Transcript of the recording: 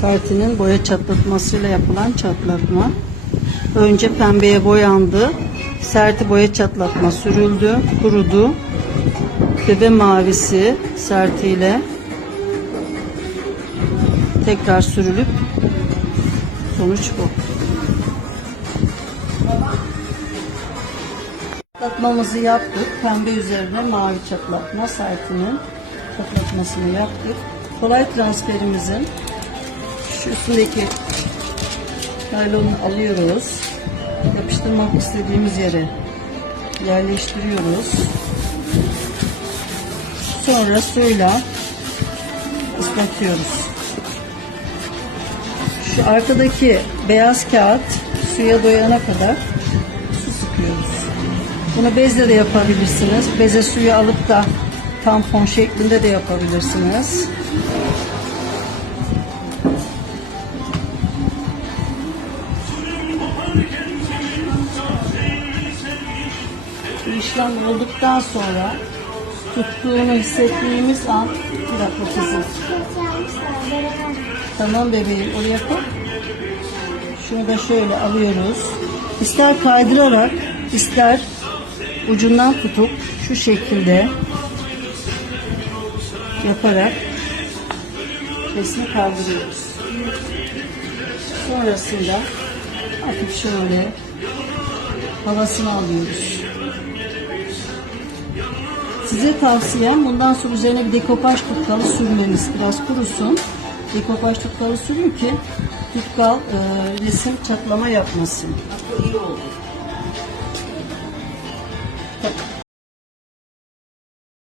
Sertinin boya çatlatmasıyla yapılan çatlatma. Önce pembeye boyandı. Serti boya çatlatma sürüldü, kurudu. Bebe mavisi sertiyle tekrar sürülüp sonuç bu. Çatlatmamızı yaptık. Pembe üzerine mavi çatlatma sertinin çatlatmasını yaptık. Kolay transferimizin üstündeki naylonu alıyoruz. Yapıştırmak istediğimiz yere yerleştiriyoruz. Sonra suyla ıslatıyoruz. Şu arkadaki beyaz kağıt suya doyana kadar su sıkıyoruz. Bunu bezle de yapabilirsiniz. Beze suyu alıp da tampon şeklinde de yapabilirsiniz. İşlem olduktan sonra tuttuğunu hissettiğimiz an kızım. Tamam bebeğim oraya koy. Şunu da şöyle alıyoruz. İster kaydırarak ister ucundan tutup şu şekilde yaparak resmi kaldırıyoruz. Sonrasında Hafif şöyle havasını alıyoruz. Size tavsiyem bundan sonra üzerine bir dekopaj tutkalı sürmeniz. Biraz kurusun. Dekopaj tutkalı sürün ki tutkal e, resim çatlama yapmasın. Bu iyi oldu. Tabii.